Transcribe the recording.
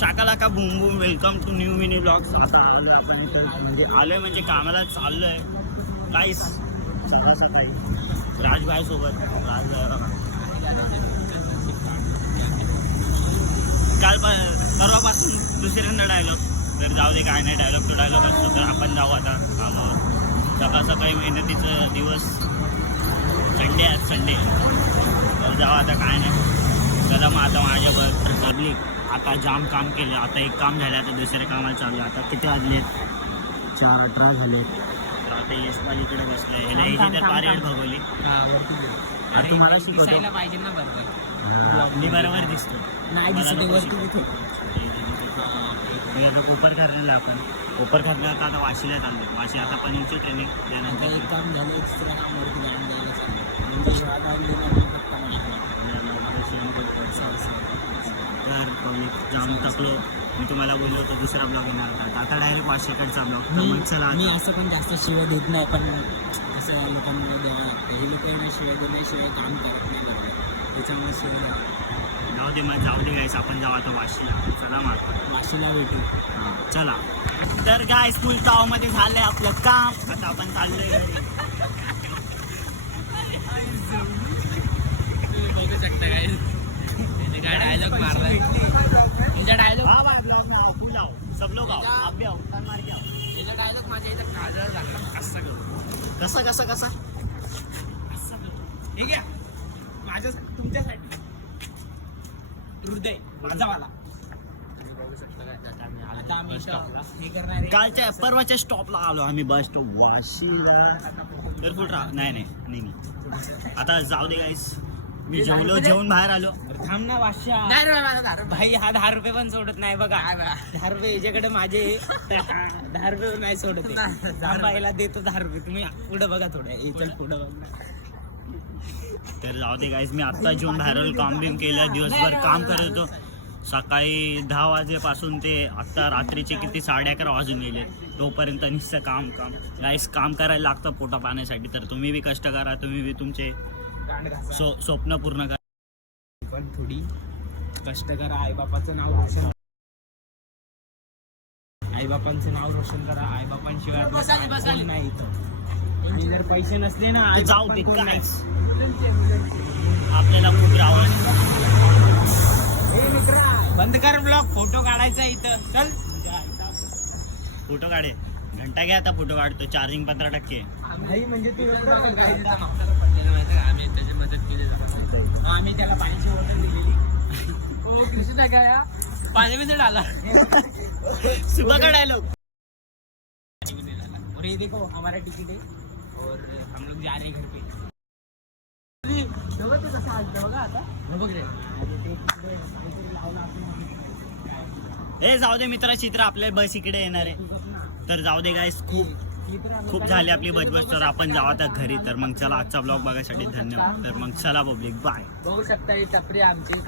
Shakalaka boom boom, welcome to new mini blogs. आता आलो आपण इथं, म्हणजे आलोय म्हणजे कामाला चाललोय. काहीच सकाळ सकाळी राजभाई सोबत. काल परवापासून दुसऱ्यांदा डायलॉग, तर जाऊ दे काय नाही, डायलॉग तो डायलॉग असतो. तर आपण जाऊ आता कामावर. सकाळ सकाळी मेहनतीचं दिवस, संडे आज संडे, तर जाऊ आता काय नाही. चला मग आता माझ्यावर पब्लिक आता जाम काम केलं. आता एक काम झालं, आता दुसऱ्या कामाला चालू. आता किती वाजले? 4:18 झाले. तर आता यशपाल इकडे बसले. ह्याला याची तर पारेड भगवली. तुम्हाला शिकवतो पाहिजे ना बरोबर. मी बरोबर दिसतो नाही दिसत वरती. कोपर करलेला आपण. कोपर करण्यात आता वाशीला चाललो. वाशी आता पनीरची ट्रेनिंग त्यानंतर एक काम झालं, एक्स्ट्रा काम वरती जाऊन द्यायला चाललं. तर जाम थकलो. मी तुम्हाला बोललो होतो दुसरा ब्लॉग येणार होता. आता डायरेक्ट वाशीकडचा ब्लॉग. चला मी असं पण जास्त शिवाय देत नाही, पण असं लोकांना द्यावं लागतं. हे लोक यांना शिवाय दिल्याशिवाय काम करत नाही बरोबर. त्याच्यामुळे शिवाय जाऊ दे, मग जाऊ दे गाईस. आपण जाऊ आता वाशीला. चला मग वाशीला भेटू. चला. तर गाय स्कूल टावमध्ये झालंय आपलं काम. आता आपण चाललोय घरी. बघू शकता काय काय डायलॉग मारलाय. तुमचा डायलॉग हा भाई ब्लॉग में आओ, फुल आओ, सब लोग आओ, आप भी आओ, ताल मार के आओ. त्याचा डायलॉग माझ्या इथं काजळ लागला. असं करू, कसा कसा कसा असं करू. ठीक आहे, माझ्यासाठी तुमच्यासाठी हृदय माझावाला. बघू शकता काय आता आम्ही हे करणार आहे. कालच्या परवाच्या स्टॉपला आलो आम्ही, बस स्टॉप वाशीला. तर कुठं राहा? नाही नाही. आता जाऊ दे गाईस. मी जेवलो, जेवून बाहेर आलो. थांब ना वाशा. भाई हा 10 रुपये पण सोडत नाही बघा. 10 रुपये याच्याकडे माझे 10 रुपये नाही सोडत. बाईला देतो 10 रुपये. तुम्ही पुढे बघा थोडं. चल पुढे बघा. तर जाऊ दे गाईस. मी आत्ता जेवून बाहेर आलो. काम बिम केलं, दिवसभर काम करत होतो. सकाळी 10 वाजेपासून ते आत्ता रात्रीचे किती 11:30 वाजून गेले. तोपर्यंत नुसतं काम काम. गाईस काम करायला लागतं पोटा पाण्यासाठी. तर तुम्ही बी कष्ट करा, तुम्ही बी तुमचे स्वप्न पूर्ण करा. पण थोडी कष्ट करा. आईबापाचं नाव रोशन, आईबापांचं नाव रोशन करा. आईबापांशिवाय कोण नाही इथं. आणि जर पैसे नसले ना, जाऊ दे गाईस. आपल्याला खूप रावण. बंद कर ब्लॉग. फोटो काढायचा इथं. चल फोटो काढे. घंटा घ्या आता, फोटो काढतो. चार्जिंग 15%. भाई म्हणजे तू आम्ही त्याला पाण्याची बॉटल दिलेली. हो खुशी नाही का या पाणी मिनिट आला. सुबह का डायलॉग. और ये देखो हमारा टिकट है और हम लोग जा रहे हैं घर पे. हे जाऊ दे मित्रा. चित्र आपल्या बस इकडे येणार आहे. तर जाऊ दे गाईस. खूप झाली आपली बजबज. तर आपण जाऊ आता घरी. तर मग चला, आजचा ब्लॉग बघायसाठी धन्यवाद. तर मग चला पब्लिक, बाय. बघू शकता ही टपरी आमची.